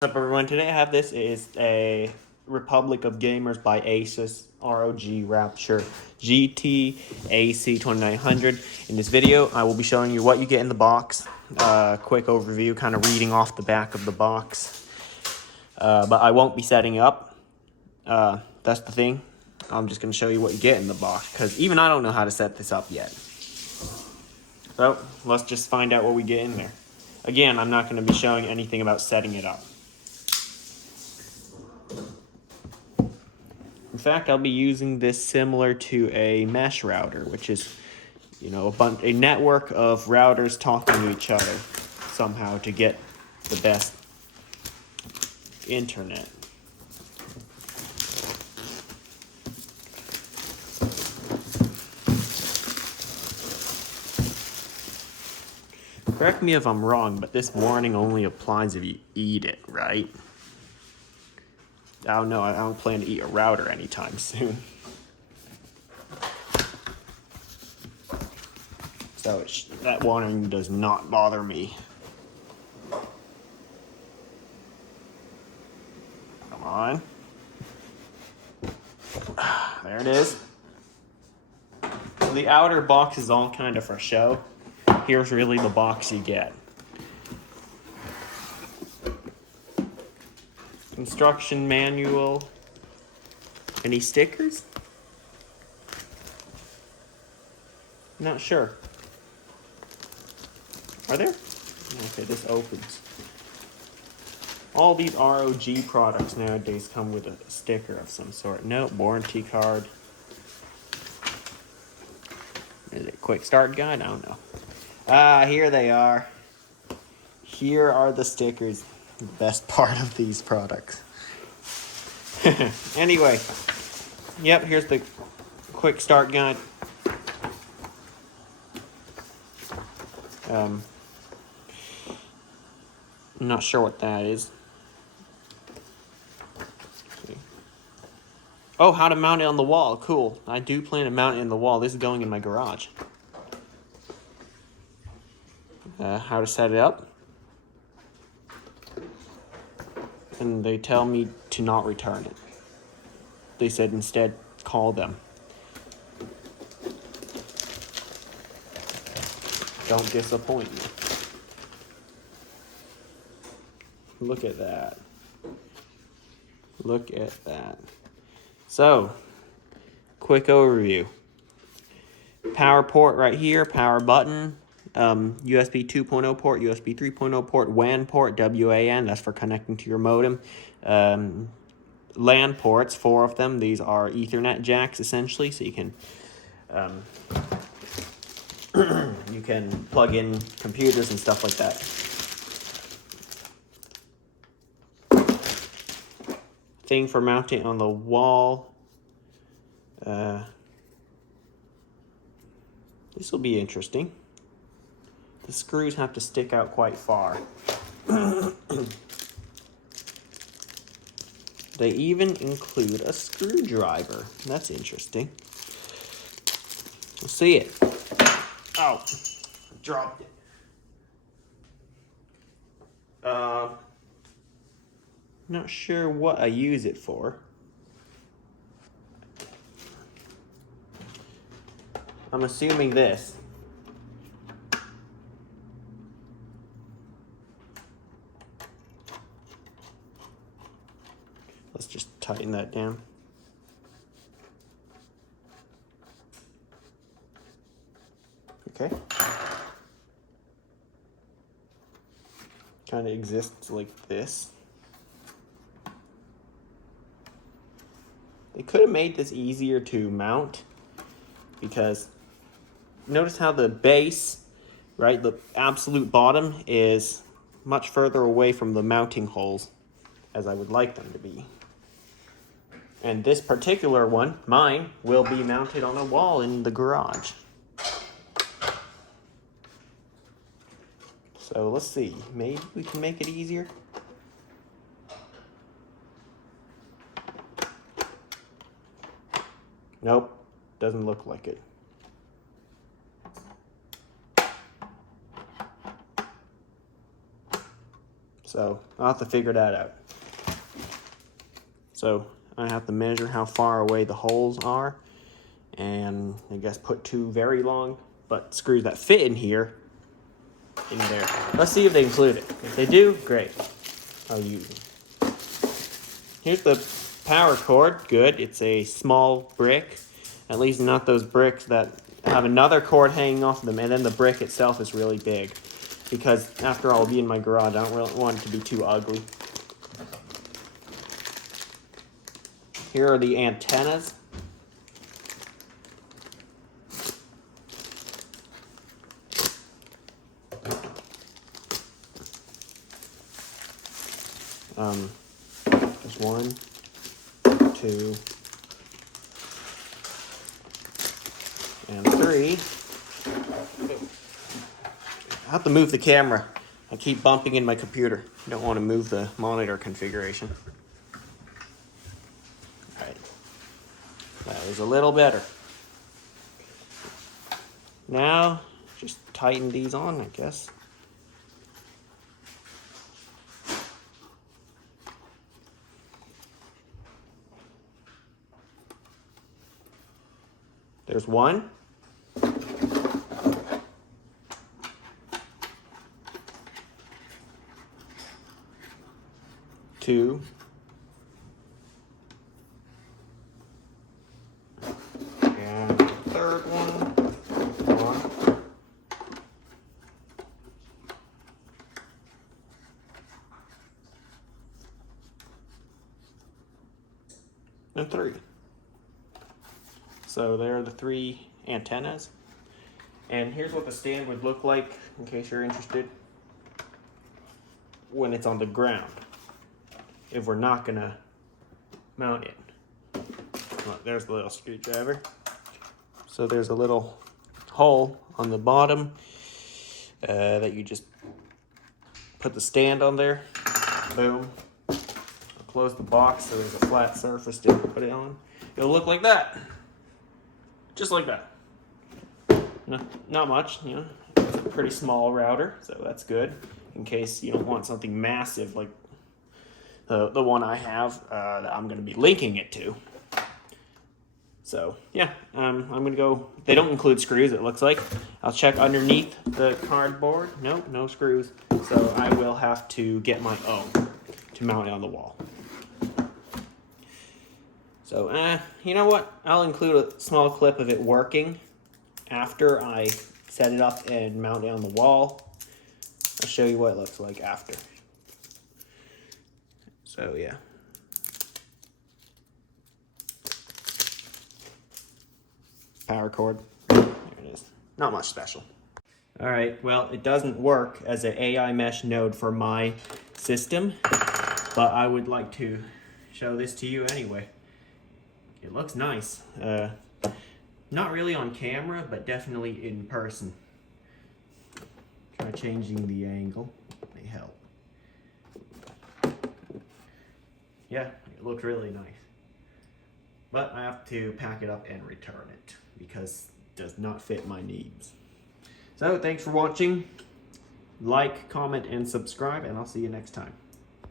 What's up, everyone? Today I have this is a Republic of Gamers by Asus ROG Rapture GT AC2900. In this video, I will be showing you what you get in the box. Quick overview, kind of reading off the back of the box. But I won't be setting it up. That's the thing. I'm just going to show you what you get in the box, because even I don't know how to set this up yet. So let's just find out what we get in there. Again, I'm not going to be showing anything about setting it up. In fact, I'll be using this similar to a mesh router, which is, you know, a network of routers talking to each other somehow to get the best internet. Correct me if I'm wrong, but this warning only applies if you eat it, right? I don't know, I don't plan to eat a router anytime soon. So that warning does not bother me. Come on. There it is. So the outer box is all kind of for show. Here's really the box you get. Instruction manual. Any stickers? Not sure. Are there? Okay, this opens. All these ROG products nowadays come with a sticker of some sort. No, warranty card. Is it quick start guide? I don't know. Here they are. Here are the stickers. The best part of these products. Anyway, yep, here's the quick start guide. I'm not sure what that is. Oh, how to mount it on the wall. Cool. I do plan to mount it in the wall. This is going in my garage. How to set it up. And they tell me to not return it. They said instead, call them. Don't disappoint me. Look at that. Look at that. So, quick overview. Power port right here, power button. USB 2.0 port, USB 3.0 port, WAN port, WAN, that's for connecting to your modem. LAN ports, 4 of them. These are Ethernet jacks, essentially, so you can you can plug in computers and stuff like that. Thing for mounting on the wall. This will be interesting. The screws have to stick out quite far. They even include a screwdriver. That's interesting. We'll see it. Oh, dropped it. Not sure what I use it for. I'm assuming this. Let's just tighten that down. Okay. Kind of exists like this. They could have made this easier to mount, because notice how the base, right, the absolute bottom is much further away from the mounting holes as I would like them to be. And this particular one, mine, will be mounted on a wall in the garage. So let's see, maybe we can make it easier. Nope, doesn't look like it. So I'll have to figure that out. So I have to measure how far away the holes are, and I guess put 2 very long but screws that fit in here in there. Let's see if they include it. If they do, great. I'll use them. Here's the power cord. Good. It's a small brick. At least not those bricks that have another cord hanging off of them, and then the brick itself is really big. Because after all, I'll be in my garage. I don't really want it to be too ugly. Here are the antennas. There's 1, 2, and 3. I have to move the camera. I keep bumping in my computer. I don't want to move the monitor configuration. All right. That was a little better. Now, just tighten these on, I guess. There's 1. 2. And the third one. 1. And 3. So there are the 3 antennas. And here's what the stand would look like, in case you're interested, when it's on the ground, if we're not gonna mount it. Well, there's the little screwdriver. So there's a little hole on the bottom that you just put the stand on there. Boom. I'll close the box so there's a flat surface to put it on. It'll look like that. Just like that. No, not much, you know. It's a pretty small router, so that's good. In case you don't want something massive like the one I have that I'm going to be linking it to. So, yeah, I'm going to go. They don't include screws, it looks like. I'll check underneath the cardboard. Nope, no screws. So I will have to get my own to mount it on the wall. So, you know what? I'll include a small clip of it working after I set it up and mount it on the wall. I'll show you what it looks like after. So, yeah. Power cord. There it is. Not much special. All right, well, it doesn't work as an AI mesh node for my system, but I would like to show this to you anyway. It looks nice. Not really on camera, but definitely in person. Try changing the angle. May help. Yeah, it looked really nice. But I have to pack it up and return it because it does not fit my needs. So thanks for watching. Like, comment, and subscribe, and I'll see you next time.